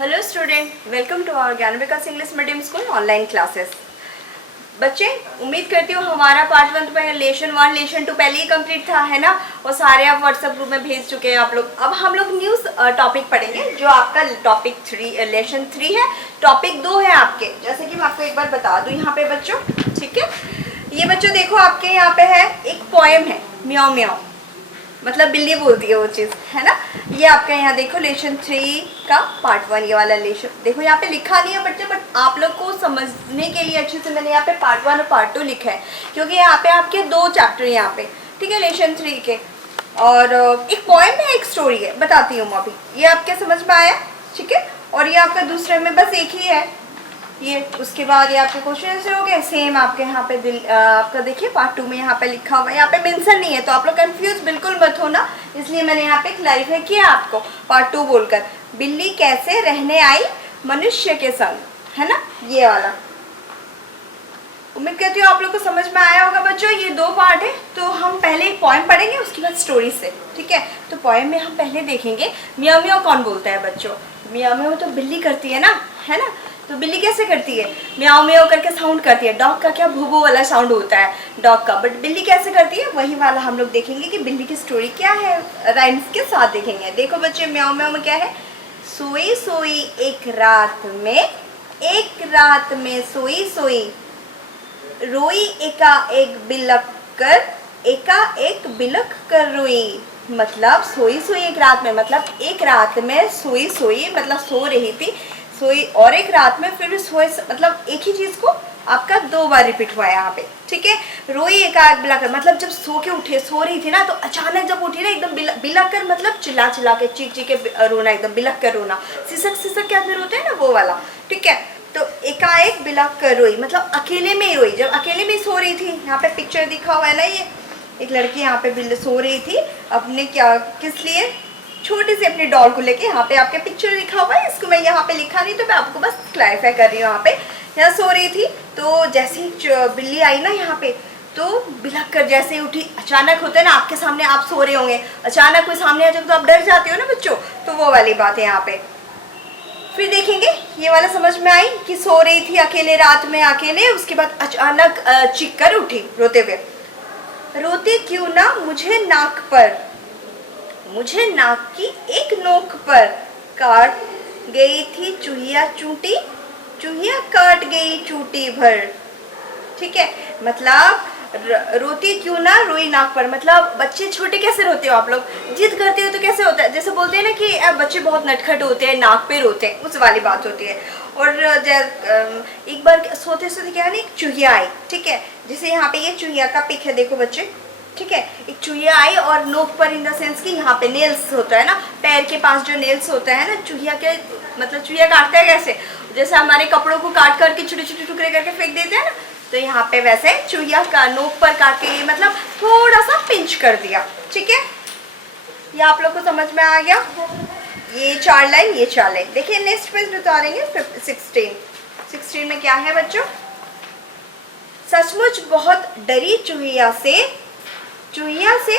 Hello student, welcome to our Gyan Vikas English medium school online classes. बच्चे, उम्मीद करती हूँ हमारा पार्ट 1 तो लेसन 1 लेसन 2 पहले ही कंप्लीट था, है ना। वो सारे आप व्हाट्सएप ग्रुप में भेज चुके हैं आप लोग। अब हम लोग न्यू टॉपिक पढ़ेंगे जो आपका टॉपिक 3 लेसन 3 है। टॉपिक 2 है आपके, जैसे कि मैं आपको एक बार बता दूँ यहाँ पे बच्चों, ठीक है। ये बच्चों देखो, आपके यहाँ पे है एक पोएम है, म्याऊ म्याऊ, मतलब बिल्ली बोलती है वो चीज़, है ना। ये आपका यहाँ देखो लेसन 3 का पार्ट 1 ये वाला लेसन देखो, यहाँ पे लिखा नहीं है बच्चे, बट आप लोग को समझने के लिए अच्छे से मैंने यहाँ पे पार्ट 1 और पार्ट 2 लिखा है, क्योंकि यहाँ पे आपके 2 चैप्टर यहाँ पे, ठीक है, लेसन 3 के। और एक पोएम है, एक स्टोरी है, बताती हूँ मैं अभी। ये आपके समझ में आया, ठीक है। और ये आपका दूसरे में बस एक ही है ये। उसके बाद ये आपके क्वेश्चन आंसर हो गए सेम। आपके यहाँ पे आपका देखिए पार्ट 2 में यहाँ पे लिखा हुआ है, यहाँ पे मेंशन नहीं है, तो आप लोग कंफ्यूज बिल्कुल मत होना, इसलिए मैंने यहाँ पे क्लैरिफाई किया आपको पार्ट 2 बोलकर। बिल्ली कैसे रहने आई मनुष्य के संग, है ना, ये वाला। उम्मीद करती हूँ आप लोग को समझ में आया होगा बच्चों। ये 2 पार्ट है, तो हम पहले एक पोएम पढ़ेंगे, उसके बाद स्टोरी से, ठीक है। तो पोएम में हम पहले देखेंगे म्याऊ म्याऊ कौन बोलता है बच्चों। म्याऊ म्याऊ तो बिल्ली करती है ना, है ना। तो बिल्ली कैसे करती है, म्याऊ म्याऊ करके साउंड करती है। डॉग का क्या भूभू वाला साउंड होता है डॉग का, बट बिल्ली कैसे करती है वही वाला हम लोग देखेंगे कि बिल्ली की स्टोरी क्या है, राइम्स के साथ देखेंगे। देखो बच्चे, म्याऊ म्याऊ में क्या है, सोई सोई एक रात में सोई सोई रोई एकाएक बिलक कर रोई। मतलब सोई सोई एक रात में, मतलब एक रात में सोई सोई मतलब सो रही थी, सोई, और एक रात में फिर सोए, मतलब एक ही चीज को आपका 2 बार रिपीट हुआ है यहाँ पे, ठीक है। रोई एकाएक बिलक कर, मतलब जब सो के उठे, सो रही थी ना, तो अचानक जब उठी ना एकदम बिलक कर, मतलब चिल्ला चिल्ला के, चीख चीख के रोना, एकदम बिलक कर रोना। सिसक सिसक के आदमी रोते हैं ना, वो वाला, ठीक है। तो एकाएक बिलक कर रोई, मतलब अकेले में ही रोई, जब अकेले में ही सो रही थी। यहाँ पे पिक्चर दिखा हुआ है ना, ये एक लड़की यहाँ पे सो रही थी अपने क्या किस लिए, छोटी सी अपनी डॉल को लेके। यहाँ पे आपके पिक्चर लिखा हुआ है, इसको मैं यहाँ पे लिखा नहीं, तो मैं आपको बस क्लैरिफाई कर रही हूँ। यहाँ पे यहाँ सो रही थी, तो जैसे ही बिल्ली आई ना यहाँ पे, तो बिलक कर जैसे ही उठी। अचानक होता है ना, आपके सामने आप सो रहे होंगे, अचानक कोई सामने आ जाए तो आप डर जाते हो ना बच्चों, तो वो वाली बात है यहाँ पे। फिर देखेंगे ये वाला समझ में आई कि सो रही थी अकेले, रात में अकेले, उसके बाद अचानक चीख कर उठी रोते हुए। रोती क्यों ना मुझे नाक पर, मुझे नाक की एक नोक पर काट गई थी चूहिया चूटी, चूहिया काट गई चूटी भर, ठीक है। मतलब रोती क्यों ना रोई नाक पर, मतलब बच्चे छोटे कैसे रोते हो आप लोग, जिद करते हो तो कैसे होता है, जैसे बोलते हैं ना कि बच्चे बहुत नटखट होते हैं, नाक पे रोते हैं, उस वाली बात होती है। और एक बार सोते सोते क्या है ना, एक चूहिया आई, ठीक है। जैसे यहाँ पे ये चूहिया का पिक है, देखो बच्चे, ठीक है। एक चूहिया आई और नोक पर इन द सेंस कि यहाँ पे नेल्स होता है ना, पैर के पास जो नेल्स होता है ना, चूहिया के, मतलब चूहिया काटता है कैसे, जैसे हमारे कपड़ों को काट करके छोटे छोटे टुकड़े करके फेंक देते हैं ना, तो यहाँ पे वैसे चूहिया का नोक पर काट के, मतलब थोड़ा सा पिंच कर दिया, ठीक है। ये आप लोग को समझ में आ गया। ये 4 लाइन, ये 4 लाइन। देखिए नेक्स्ट पेज उतारेंगे 16 में क्या है बच्चों, सचमुच बहुत डरी चूहिया से, चूहिया से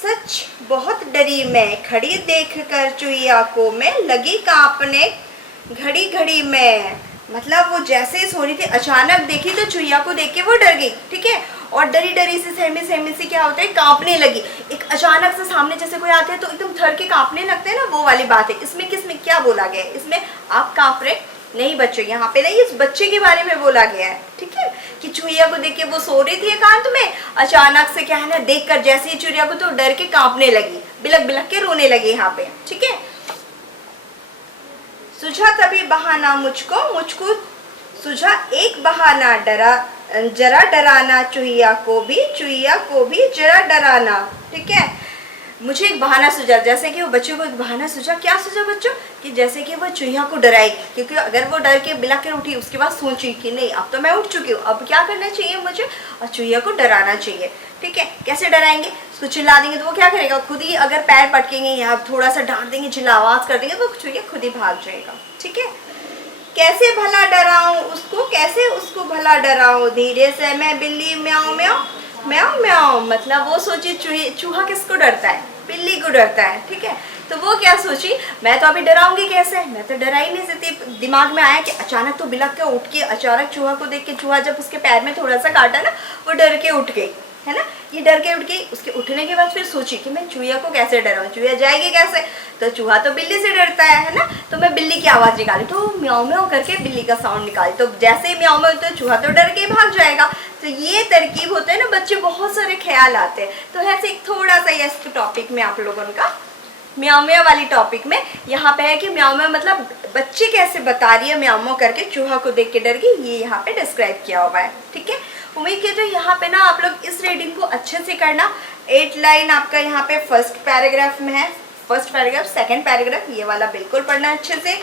सच बहुत डरी मैं, खड़ी देख कर चूहिया को मैं लगी कांपने घड़ी घड़ी में। मतलब वो जैसे ही सो रही थी, अचानक देखी तो चूहिया को देख के वो डर गई, ठीक है। और डरी डरी से सहमी से क्या होता है, कांपने लगी। एक अचानक से सामने जैसे कोई आते हैं तो एकदम थर के कांपने लगते हैं ना, वो वाली बात है। इसमें किसमें क्या बोला गया है, इसमें आप कांप रहे नहीं बच्चों, यहाँ पे नहीं, इस बच्चे के बारे में बोला गया है, ठीक है। कि चूहिया को देख के वो सो रही थी एकांत में, अचानक से क्या है ना, देख कर जैसे ही चूहिया को तो डर के कांपने लगी, बिलक बिलक के रोने लगी यहाँ पे, ठीक है। सुझा तभी बहाना मुझको सुझा एक बहाना, जरा डराना चूहिया को भी जरा डराना, ठीक है। मुझे एक बहाना सूझा, जैसे कि वो बच्चों को एक बहाना सूझा। क्या सूझा बच्चों, कि जैसे कि वो चूहिया को डराएगी, क्योंकि अगर वो डर के बिलक कर उठी, उसके बाद सोची कि नहीं अब तो मैं उठ चुकी हूँ, अब क्या करना चाहिए मुझे, और चूहिया को डराना चाहिए, ठीक है। कैसे डराएंगे, उसको चिल्ला देंगे तो वो क्या करेगा, खुद ही अगर पैर पटकेंगे या थोड़ा सा डांट देंगे, चिल्ला आवाज कर देंगे, तो चूहिया खुद ही भाग जाएगा, ठीक है। कैसे भला डराऊं उसको, कैसे उसको भला डराऊं, धीरे से मैं बिल्ली म्याऊ म्याऊ म्याऊ म्याऊ। मतलब वो सोचिए चूहा किसको डरता है, बिल्ली को डरता है, ठीक है। तो वो क्या सोची, मैं तो अभी डराऊंगी कैसे, मैं तो डरा ही नहीं सकती। दिमाग में आया कि अचानक तो बिलक के उठ के, अचानक चूहा को देख के, चूहा जब उसके पैर में थोड़ा सा काटा ना, वो डर के उठ गई, है ना। ये डर के उठ गई। उसके उठने के बाद फिर सोची कि मैं चूहा को कैसे डराऊं, चूहा जाएगी कैसे, तो चूहा तो बिल्ली से डरता है ना। तो मैं बिल्ली की आवाज़ निकाली, तो म्याऊं म्याऊं करके बिल्ली का साउंड निकाली, तो जैसे ही म्याऊं म्याऊं तो चूहा तो डर के भाग जाएगा। तो ये तरकीब होते हैं ना, बच्चे बहुत सारे ख्याल आते हैं। तो ऐसे एक थोड़ा सा ये टॉपिक में आप लोगों का म्याऊं म्याऊं वाली टॉपिक में यहाँ पे है कि म्याऊं म्याऊं मतलब बच्चे कैसे बता रही है म्याऊं म्याऊं करके, चूहा को देख के डर गई, ये यहाँ पे डिस्क्राइब किया हुआ है। ठीक है, उम्मीद की तो यहाँ पे ना आप लोग इस रीडिंग को अच्छे से करना। 8 लाइन आपका यहाँ पे फर्स्ट पैराग्राफ में है, फर्स्ट पैराग्राफ, सेकंड पैराग्राफ, ये वाला बिल्कुल पढ़ना अच्छे से।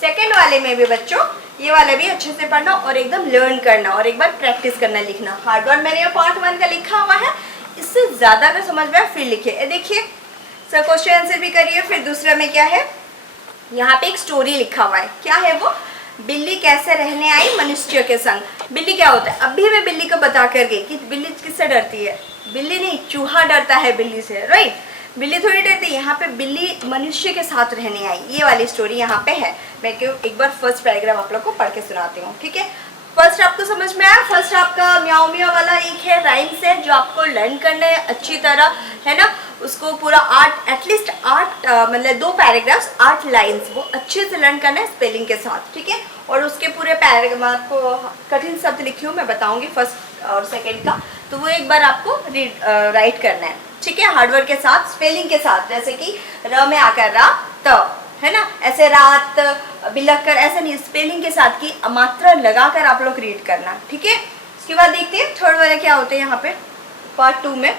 सेकंड वाले में भी बच्चों ये वाला भी अच्छे से पढ़ना और एकदम लर्न करना और एक बार प्रैक्टिस करना लिखना। हार्ड वर्ड मैंने पार्ट 1 का लिखा हुआ है, इससे ज़्यादा अगर समझ में आए फिर लिखिए। देखिए सर क्वेश्चन आंसर भी करिए। फिर दूसरा में क्या है, यहाँ पे एक स्टोरी लिखा हुआ है, क्या है वो, बिल्ली कैसे रहने आई मनुष्य के संग। बिल्ली क्या होता है, अभी मैं बिल्ली को बता कर गई कि बिल्ली किससे डरती है, बिल्ली नहीं चूहा डरता है बिल्ली से, राइट, बिल्ली थोड़ी डरती है। यहाँ पे बिल्ली मनुष्य के साथ रहने आई, ये वाली स्टोरी यहाँ पे है। मैं क्यों एक बार फर्स्ट पैराग्राफ आप लोग को पढ़ के सुनाती हूँ। ठीक है, फर्स्ट आपको समझ में आया। फर्स्ट आपका म्याऊं म्याऊं वाला एक है राइम्स है जो आपको लर्न करना है अच्छी तरह, है ना। उसको पूरा 8 एटलीस्ट 8 मतलब 2 पैराग्राफ्स 8 लाइंस वो अच्छे से लर्न करना है स्पेलिंग के साथ। ठीक है, और उसके पूरे पैराग्राफ आपको कठिन शब्द लिखी हूँ मैं बताऊंगी फर्स्ट और सेकेंड का, तो वो एक बार आपको राइट करना है। ठीक है, हार्डवर्क के साथ, स्पेलिंग के साथ, जैसे कि र में आकर रा त, है ना, ऐसे रात बिलक कर ऐसे नहीं, स्पेलिंग के साथ की मात्रा लगाकर आप लोग रीड करना। ठीक है, उसके बाद देखते हैं थर्ड वाले क्या होते हैं। यहाँ पे पार्ट 2 में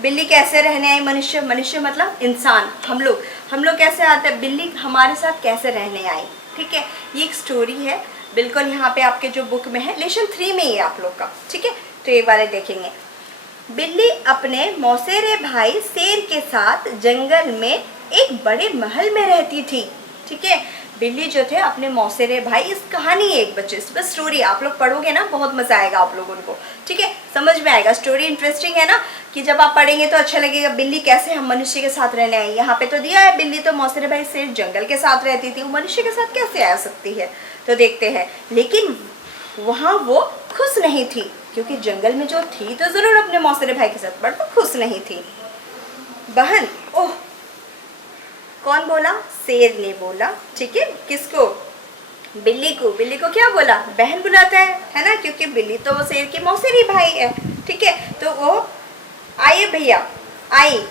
बिल्ली कैसे रहने आई मनुष्य, मनुष्य मतलब इंसान, हम लोग कैसे आते हैं, बिल्ली हमारे साथ कैसे रहने आई। ठीक है, ये एक स्टोरी है बिल्कुल, यहाँ पे आपके जो बुक में है लेसन 3 में ही है आप लोग का। ठीक है, तो ये वाले देखेंगे। बिल्ली अपने मौसेरे भाई शेर के साथ जंगल में एक बड़े महल में रहती थी। ठीक है, बिल्ली जो थे अपने मौसेरे भाई, इस कहानी है एक बच्चे, बस स्टोरी आप लोग पढ़ोगे ना बहुत मजा आएगा आप लोगों को। ठीक है, समझ में आएगा, स्टोरी इंटरेस्टिंग है ना, कि जब आप पढ़ेंगे तो अच्छा लगेगा। बिल्ली कैसे हम मनुष्य के साथ रहने आई, यहाँ पे तो दिया है बिल्ली तो मौसेरे भाई शेर जंगल के साथ रहती थी, वो मनुष्य के साथ कैसे आ सकती है, तो देखते हैं। लेकिन वहाँ वो खुश नहीं थी, क्योंकि जंगल में जो थी तो जरूर अपने मौसेरे भाई के साथ, बट वो खुश नहीं थी। बहन, ओह, कौन बोला, शेर ने बोला। ठीक है, किसको, बिल्ली को। बिल्ली को क्या बोला, बहन बुलाता है ना, क्योंकि बिल्ली तो वो शेर की मौसेरी भाई है। ठीक है, तो वो आइए भैया, आई,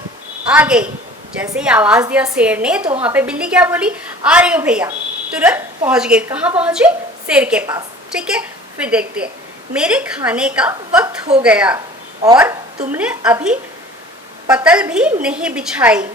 आ गई। जैसे ही आवाज दिया शेर ने, तो वहां पे बिल्ली क्या बोली, आ रही हूँ भैया, तुरंत पहुंच गई। कहाँ पहुंची, शेर के पास। ठीक है, फिर देखते हैं। मेरे खाने का वक्त हो गया और तुमने अभी पतल भी नहीं बिछाई।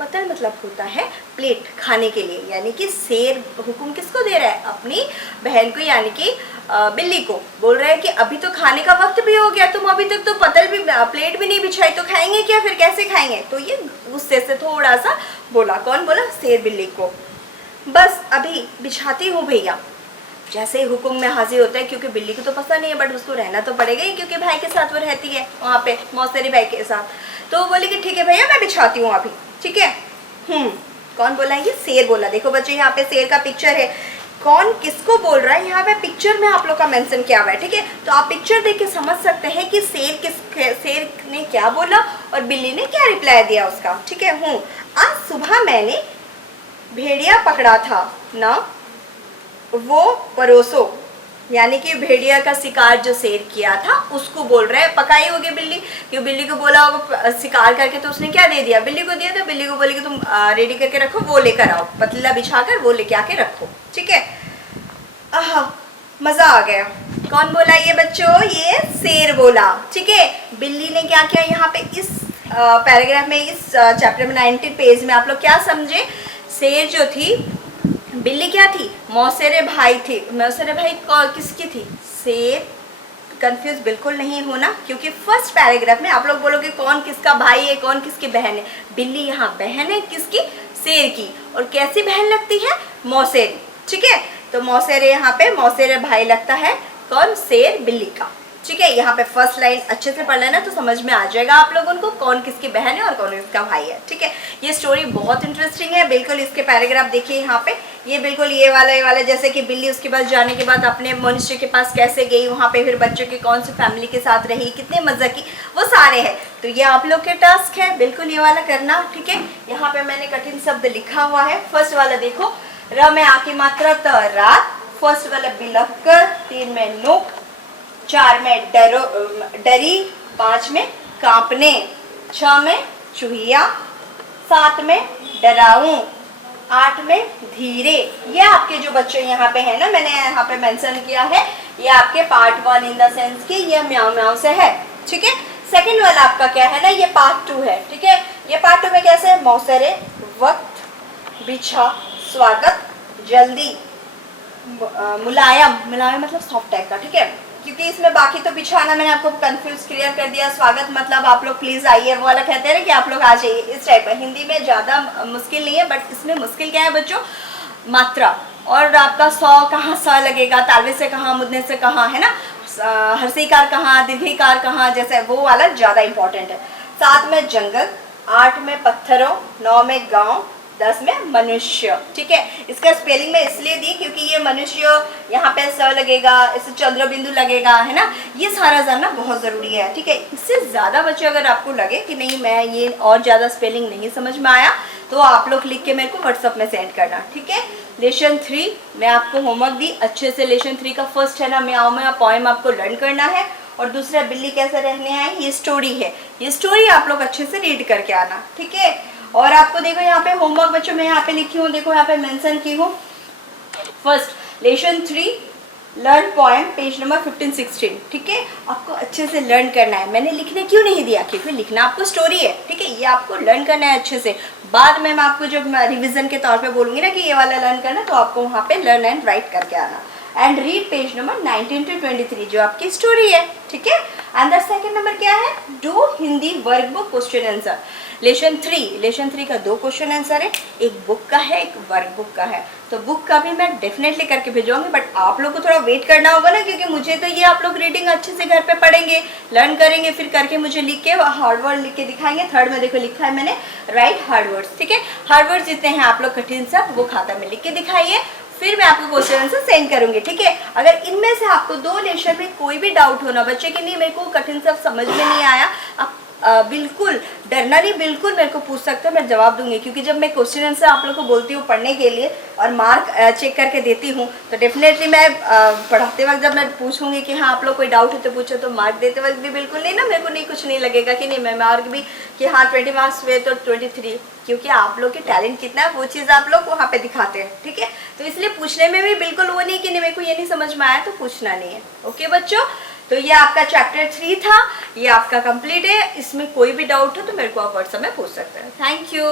पतल मतलब होता है प्लेट खाने के लिए, यानी कि शेर हुक्म किसको दे रहा है, अपनी बहन को, यानी कि बिल्ली को बोल रहा है कि अभी तो खाने का वक्त भी हो गया, तुम अभी तक तो पतल भी, प्लेट भी नहीं बिछाई, तो खाएंगे क्या, फिर कैसे खाएंगे। तो ये गुस्से से थोड़ा सा बोला, कौन बोला, शेर बिल्ली को। बस अभी बिछाती हूँ भैया। जैसे ही हुक्म में हाजिर होता है, क्योंकि बिल्ली को तो पसंद नहीं है, बट उसको रहना तो पड़ेगा ही, क्योंकि भाई के साथ वो रहती है वहाँ पे, मौसेरी भाई के साथ। तो वो बोली कि ठीक है भैया मैं बिछाती हूँ अभी। ठीक है, कौन बोला है, ये शेर बोला। देखो बच्चे यहाँ पे शेर का पिक्चर है, कौन किसको बोल रहा है, यहाँ पे पिक्चर में आप लोग का मेंशन किया हुआ है। ठीक है, तो आप पिक्चर देख के समझ सकते हैं कि शेर ने क्या बोला और बिल्ली ने क्या रिप्लाई दिया उसका। ठीक है, आज सुबह मैंने भेड़िया पकड़ा था ना, वो परोसो, यानी कि भेड़िया का शिकार जो शेर किया था उसको बोल रहा है। पकाई होगी बिल्ली, क्यों बिल्ली को बोला होगा शिकार करके, तो उसने क्या दे दिया, बिल्ली को दिया, तो बिल्ली को बोली कि तुम रेडी करके रखो, वो लेकर आओ, पतला बिछाकर वो लेके आके रखो। ठीक है, आहा मजा आ गया। कौन बोला ये बच्चों, ये शेर बोला। ठीक है, बिल्ली ने क्या किया यहाँ पे इस पैराग्राफ में, इस चैप्टर में 19 पेज में आप लोग क्या समझे, शेर जो थी, बिल्ली क्या थी, मौसेरे भाई थी। मौसेरे भाई किसकी थी, शेर। कंफ्यूज बिल्कुल नहीं होना, क्योंकि फर्स्ट पैराग्राफ में आप लोग बोलोगे कौन किसका भाई है, कौन किसकी बहन है। बिल्ली यहाँ बहन है किसकी, शेर की। और कैसी बहन लगती है, मौसेरी। ठीक है, तो मौसेरे यहाँ पे मौसेरे भाई लगता है कौन, शेर बिल्ली का। ठीक है। यहाँ पे फर्स्ट लाइन अच्छे से पढ़ लेना तो समझ में आ जाएगा आप लोगों को कौन किसकी बहन है और कौन किसका भाई है। ठीक है, ये स्टोरी बहुत इंटरेस्टिंग है। बिल्कुल इसके पैराग्राफ देखिए यहाँ पे, ये बिल्कुल ये वाला जैसे कि बिल्ली उसके पास जाने के बाद अपने मनुष्य के पास कैसे गई, वहाँ पे फिर बच्चों की कौन सी फैमिली के साथ रही, कितने मजा की, वो सारे हैं। तो ये आप लोग के टास्क है, बिल्कुल ये वाला करना। ठीक है, यहाँ पे मैंने कठिन शब्द लिखा हुआ है। फर्स्ट वाला देखो, र में आकी मात्रा त रात, फर्स्ट वाला बिलखकर, 3 में नुक, 4 में डरी, 5 में कांपने, 6 में चूहिया, 7 में डराऊं, 8 में धीरे। ये आपके जो बच्चे यहाँ पे है ना, मैंने यहाँ पे मेंशन किया है, ये आपके पार्ट 1 इन द सेंस कि ये म्याऊ म्याऊ से है। ठीक है, सेकंड वाला आपका क्या है ना, ये पार्ट 2 है। ठीक है, ये पार्ट 2 में कैसे है, मौसरे, वक्त, बिछा, स्वागत, जल्दी, मुलायम, मुलायम मतलब सॉफ्ट टाइप का। ठीक है, क्योंकि इसमें बाकी तो बिछाना मैंने आपको कंफ्यूज क्लियर कर दिया। स्वागत मतलब आप लोग प्लीज आइए, वो वाला कहते हैं ना कि आप लोग आ जाइए, इस टाइप का। हिंदी में ज़्यादा मुश्किल नहीं है, बट इसमें मुश्किल क्या है बच्चों, मात्रा। और आपका सौ कहाँ स लगेगा, तालवे से कहाँ, मुदने से कहाँ, है ना, हर्षीकार कहाँ, दीर्घीकार कहाँ, जैसे वो वाला ज़्यादा इंपॉर्टेंट है। 7 में जंगल, 8 में पत्थरों, 9 में गाँव, 10 में मनुष्य। ठीक है, इसका स्पेलिंग मैं इसलिए दी क्योंकि ये मनुष्य यहाँ पे स लगेगा, इसे चंद्र बिंदु लगेगा, है ना, ये सारा जानना बहुत ज़रूरी है। ठीक है, इससे ज़्यादा बच्चे अगर आपको लगे कि नहीं मैं ये और ज़्यादा स्पेलिंग नहीं समझ में आया, तो आप लोग लिख के मेरे को व्हाट्सअप में सेंड करना। ठीक है, लेसन 3 मैं आपको होमवर्क दी, अच्छे से लेसन 3 का फर्स्ट है ना म्याऊ में पोएम आपको लर्न करना है, और दूसरा बिल्ली कैसे रहने आई, ये स्टोरी है। ये स्टोरी आप लोग अच्छे से रीड करके आना। ठीक है, और आपको देखो यहाँ पे होमवर्क बच्चों मैं यहाँ पे लिखी हूँ, देखो यहाँ पे मेंशन की हूँ। First lesson 3 learn poem page number 15-16। ठीक है, आपको अच्छे से लर्न करना है। मैंने लिखने क्यों नहीं दिया, क्योंकि लिखना आपको स्टोरी है। ठीक है, ये आपको लर्न करना है अच्छे से। बाद में मैं आपको जब रिविजन के तौर पे बोलूँगी ना कि ये वाला लर्न करना, तो आपको वहाँ पे लर्न एंड राइट करके आना। And read page number 19 to 23 जो आपकी स्टोरी है। ठीक है, एंड द सेकंड नंबर क्या है, do Hindi workbook question answer. Lesson 3 का 2 क्वेश्चन आंसर है, एक बुक का है, एक वर्कबुक का है। तो बुक का भी मैं डेफिनेटली करके भेजूंगी, बट आप लोग को थोड़ा वेट करना होगा ना, क्योंकि मुझे तो ये आप लोग रीडिंग अच्छे से घर पे पढ़ेंगे, लर्न करेंगे, फिर करके मुझे लिख के हार्ड वर्ड लिख के दिखाएंगे। थर्ड में देखो लिखा है मैंने राइट हार्ड वर्ड्स। ठीक है, हार्ड वर्ड्स जितने हैं आप लोग कठिन सब वो खाता में लिख के दिखाइए, फिर मैं आपको क्वेश्चन आंसर सेंड करूंगी। ठीक है, अगर इनमें से आपको 2 लेसन में कोई भी डाउट हो ना बच्चे कि नहीं मेरे को कठिन सब समझ में नहीं आया, आप बिल्कुल डरना नहीं, बिल्कुल मेरे को पूछ सकते हो, मैं जवाब दूंगी। क्योंकि जब मैं क्वेश्चन आंसर आप लोग को बोलती हूँ पढ़ने के लिए और मार्क चेक करके देती हूँ, तो डेफिनेटली मैं पढ़ाते वक्त जब मैं पूछूंगी कि हाँ आप लोग कोई डाउट हो तो पूछो, तो मार्क देते वक्त भी बिल्कुल नहीं ना, मेरे को नहीं कुछ नहीं लगेगा कि नहीं मैं मार्क भी कि हाँ 20 मार्क्स हुए तो 23, क्योंकि आप लोग के टैलेंट कितना है वो चीज़ आप लोग वहाँ पे दिखाते हैं। ठीक है, तो इसलिए पूछने में भी बिल्कुल वो नहीं कि नहीं मेरे को ये नहीं समझ में आया तो पूछना नहीं है। ओके बच्चों, तो ये आपका चैप्टर 3 था, ये आपका कंप्लीट है। इसमें कोई भी डाउट हो तो मेरे को आप व्हाट्सएप में पूछ सकते हैं। Thank you.